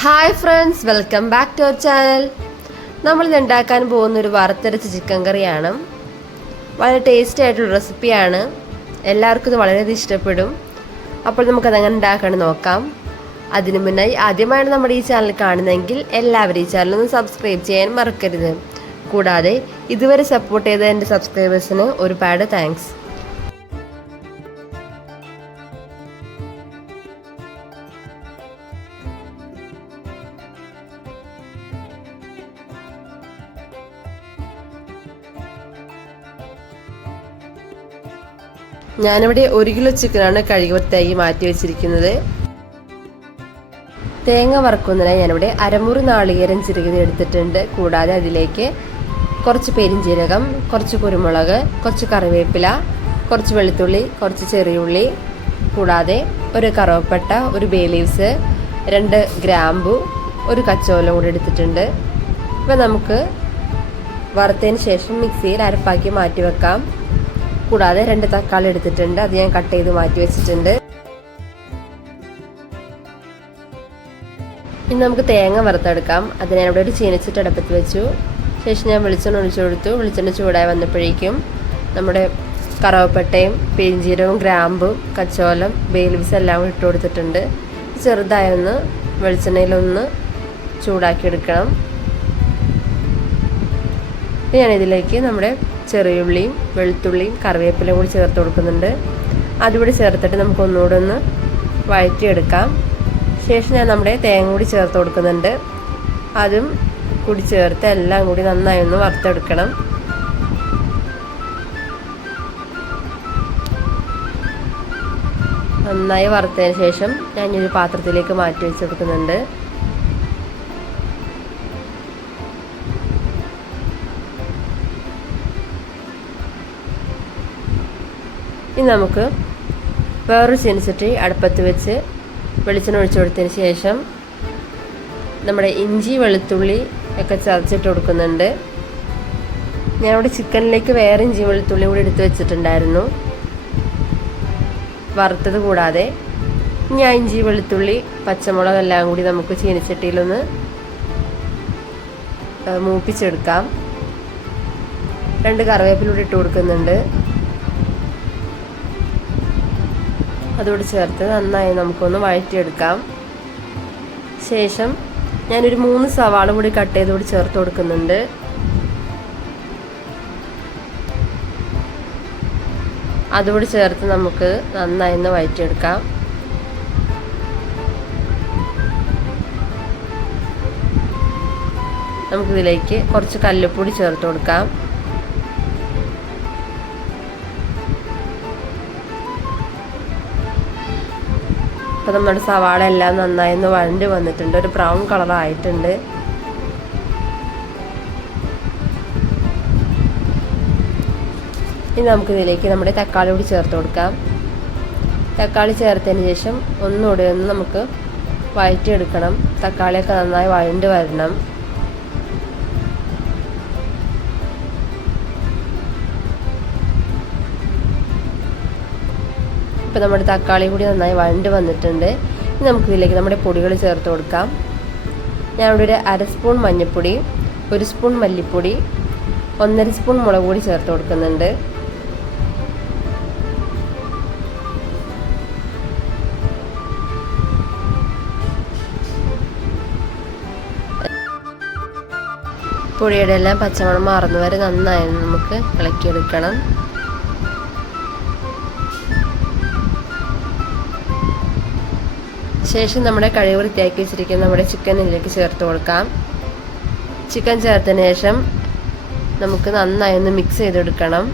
Hi friends, welcome back to our channel. നമ്മൾ ഉണ്ടാക്കാൻ പോകുന്ന ഒരു വറുത്തരച്ച ചിക്കൻ കറിയാണ്. വളരെ ടേസ്റ്റി ആയിട്ടുള്ള റെസിപ്പിയാണ്. എല്ലാവർക്കും ഇത് വളരെയധികം ഇഷ്ടപ്പെടും. അപ്പോൾ നമുക്കതങ്ങനെ ഉണ്ടാക്കാൻ നോക്കാം. അതിനു മുന്നായി ആദ്യമായാണ് നമ്മുടെ ഈ ചാനൽ കാണുന്നതെങ്കിൽ എല്ലാവരും ഈ ചാനൽ ഒന്ന് സബ്സ്ക്രൈബ് ചെയ്യാൻ മറക്കരുത്. കൂടാതെ ഇതുവരെ സപ്പോർട്ട് ചെയ്ത എൻ്റെ സബ്സ്ക്രൈബേഴ്സിന് ഒരുപാട് താങ്ക്സ്. ഞാനിവിടെ 1 കിലോ ചിക്കനാണ് കഴുകി വൃത്തിയാക്കി മാറ്റി വെച്ചിരിക്കുന്നത്. തേങ്ങ വറുക്കുന്നതിനായി ഞാനിവിടെ അരമുറി നാളികേരം ചിരകിയത് എടുത്തിട്ടുണ്ട്. കൂടാതെ അതിലേക്ക് കുറച്ച് പെരിഞ്ജീരകം, കുറച്ച് കുരുമുളക്, കുറച്ച് കറിവേപ്പില, കുറച്ച് വെളുത്തുള്ളി, കുറച്ച് ചെറിയുള്ളി, കൂടാതെ ഒരു കറുവപ്പട്ട, ഒരു ബേ ലീവ്സ്, 2 ഗ്രാമ്പു, ഒരു കച്ചോലം കൂടി എടുത്തിട്ടുണ്ട്. ഇപ്പം നമുക്ക് വറുത്തതിന് ശേഷം മിക്സിയിൽ അരപ്പാക്കി മാറ്റി വെക്കാം. കൂടാതെ 2 തക്കാളി എടുത്തിട്ടുണ്ട്. അത് ഞാൻ കട്ട് ചെയ്ത് മാറ്റി വെച്ചിട്ടുണ്ട്. ഇനി നമുക്ക് തേങ്ങ വറുത്തെടുക്കാം. അത് ഞാനിവിടെ ഒരു ചീനച്ചട്ടി അടുപ്പത്ത് വെച്ചു. ശേഷം ഞാൻ വെളിച്ചെണ്ണ ഒഴിച്ചു കൊടുത്തു. വെളിച്ചെണ്ണ ചൂടായി വന്നപ്പോഴേക്കും നമ്മുടെ കറുവപ്പട്ടയും പെരിഞ്ജീരകവും ഗ്രാമ്പും കച്ചോലം ബേ ലീവ്സ് എല്ലാം ഇട്ട് കൊടുത്തിട്ടുണ്ട്. ചെറുതായൊന്ന് വെളിച്ചെണ്ണയിലൊന്ന് ചൂടാക്കിയെടുക്കണം. ഞാനിതിലേക്ക് നമ്മുടെ ചെറിയുള്ളിയും വെളുത്തുള്ളിയും കറിവേപ്പിലയും കൂടി ചേർത്ത് കൊടുക്കുന്നുണ്ട്. അതുകൂടി ചേർത്തിട്ട് നമുക്ക് ഒന്നുകൂടെ ഒന്ന് വഴറ്റിയെടുക്കാം. ശേഷം ഞാൻ നമ്മുടെ തേങ്ങ കൂടി ചേർത്ത് കൊടുക്കുന്നുണ്ട്. അതും കൂടി ചേർത്ത് എല്ലാം കൂടി നന്നായി ഒന്ന് വറുത്തെടുക്കണം. നന്നായി വറുത്തതിന് ശേഷം ഞാൻ ഒരു പാത്രത്തിലേക്ക് മാറ്റി വെച്ചെടുക്കുന്നുണ്ട്. ഇനി നമുക്ക് വേറൊരു ചീനച്ചട്ടി അടുപ്പത്ത് വെച്ച് വെളിച്ചെണ്ണ ഒഴിച്ചു കൊടുത്തതിന് ശേഷം നമ്മുടെ ഇഞ്ചി വെളുത്തുള്ളി ഒക്കെ ചതച്ചിട്ട് കൊടുക്കുന്നുണ്ട്. ഞാനിവിടെ ചിക്കനിലേക്ക് വേറെ ഇഞ്ചി വെളുത്തുള്ളി കൂടി എടുത്ത് വെച്ചിട്ടുണ്ടായിരുന്നു വറുത്തത് കൂടാതെ. ഇനി ആ ഇഞ്ചി വെളുത്തുള്ളി പച്ചമുളക് എല്ലാം കൂടി നമുക്ക് ചീനച്ചട്ടിയിലൊന്ന് മൂപ്പിച്ചെടുക്കാം. 2 കറിവേപ്പില കൂടി ഇട്ട് കൊടുക്കുന്നുണ്ട്. അതോട് ചേർത്ത് നന്നായി നമുക്കൊന്ന് വഴറ്റിയെടുക്കാം. ശേഷം ഞാനൊരു 3 സവാള കൂടി കട്ട് ചെയ്തോട് ചേർത്ത് കൊടുക്കുന്നുണ്ട്. അതോട് ചേർത്ത് നമുക്ക് നന്നായി ഒന്ന് വഴറ്റിയെടുക്കാം. നമുക്കിതിലേക്ക് കുറച്ച് കല്ലുപ്പൊടി ചേർത്ത് കൊടുക്കാം. അപ്പോൾ നമ്മുടെ സവാള എല്ലാം നന്നായി ഒന്ന് വഴണ്ട് വന്നിട്ടുണ്ട്. ഒരു ബ്രൗൺ കളറായിട്ടുണ്ട്. ഇനി നമുക്കിതിലേക്ക് നമ്മുടെ തക്കാളി കൂടി ചേർത്ത് കൊടുക്കാം. തക്കാളി ചേർത്തതിന് ശേഷം ഒന്നുകൂടി ഒന്ന് നമുക്ക് വഴറ്റിയെടുക്കണം. തക്കാളിയൊക്കെ നന്നായി വഴണ്ട് വരണം. ഇപ്പോൾ നമ്മുടെ തക്കാളി കൂടി നന്നായി വഴണ്ട് വന്നിട്ടുണ്ട്. ഇനി നമുക്കിതിലേക്ക് നമ്മുടെ പൊടികൾ ചേർത്ത് കൊടുക്കാം. ഞാനിവിടെ ഒരു 1/2 സ്പൂൺ മഞ്ഞൾപ്പൊടി, 1 സ്പൂൺ മല്ലിപ്പൊടി, 1.5 സ്പൂൺ മുളക് പൊടി ചേർത്ത് കൊടുക്കുന്നുണ്ട്. പൊടിയുടെ എല്ലാം പച്ചമണം മാറുന്ന വരെ നന്നായി നമുക്ക് ഇളക്കിയെടുക്കണം. ശേഷം നമ്മുടെ കഴുകി വൃത്തിയാക്കി വെച്ചിരിക്കുന്ന നമ്മുടെ ചിക്കൻ ഇതിലേക്ക് ചേർത്ത് കൊടുക്കാം. ചിക്കൻ ചേർത്തതിന് ശേഷം നമുക്ക് നന്നായി ഒന്ന് മിക്സ് ചെയ്തെടുക്കണം.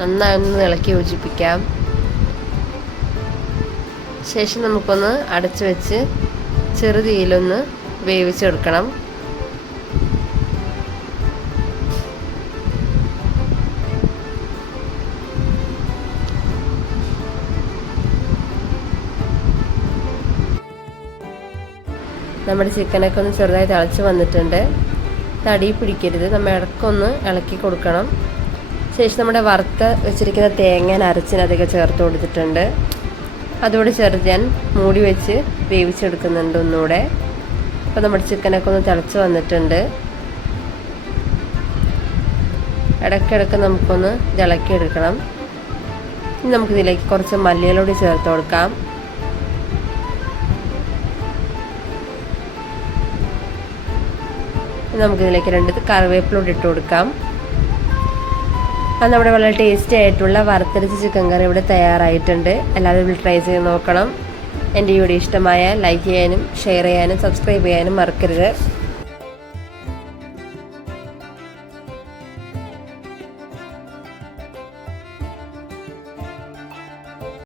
നന്നായി ഒന്ന് ഇളക്കി യോജിപ്പിക്കാം. ശേഷം നമുക്കൊന്ന് അടച്ചു വെച്ച് ചെറുതീയിലൊന്ന് വേവിച്ചെടുക്കണം. നമ്മുടെ ചിക്കനൊക്കെ ഒന്ന് ചെറുതായി തിളച്ച് വന്നിട്ടുണ്ട്. തടി പിടിക്കരുത്. നമ്മൾ ഇടയ്ക്കൊന്ന് ഇളക്കി കൊടുക്കണം. ശേഷം നമ്മുടെ വറുത്ത് വെച്ചിരിക്കുന്ന തേങ്ങ അരച്ചിനധികം ചേർത്ത് കൊടുത്തിട്ടുണ്ട്. അതോടെ ചേർത്ത് ഞാൻ മൂടി വെച്ച് വേവിച്ചെടുക്കുന്നുണ്ട് ഒന്നുകൂടെ. അപ്പോൾ നമ്മുടെ ചിക്കനൊക്കെ ഒന്ന് തിളച്ച് വന്നിട്ടുണ്ട്. ഇടയ്ക്കിടയ്ക്ക് നമുക്കൊന്ന് ഇളക്കിയെടുക്കണം. ഇനി നമുക്കിതിലേക്ക് കുറച്ച് മല്ലിയിലൂടെ ചേർത്ത് കൊടുക്കാം. നമുക്കിതിലേക്ക് 2 കറിവേപ്പിലൂടെ ഇട്ട് കൊടുക്കാം. അത് നമ്മുടെ വളരെ ടേസ്റ്റി ആയിട്ടുള്ള വറുത്തരച്ച ചിക്കൻ കറി ഇവിടെ തയ്യാറായിട്ടുണ്ട്. എല്ലാവരും ട്രൈ ചെയ്ത് നോക്കണം. എൻ്റെ വീഡിയോ ഇഷ്ടമായ ലൈക്ക് ചെയ്യാനും ഷെയർ ചെയ്യാനും സബ്സ്ക്രൈബ് ചെയ്യാനും മറക്കരുത്.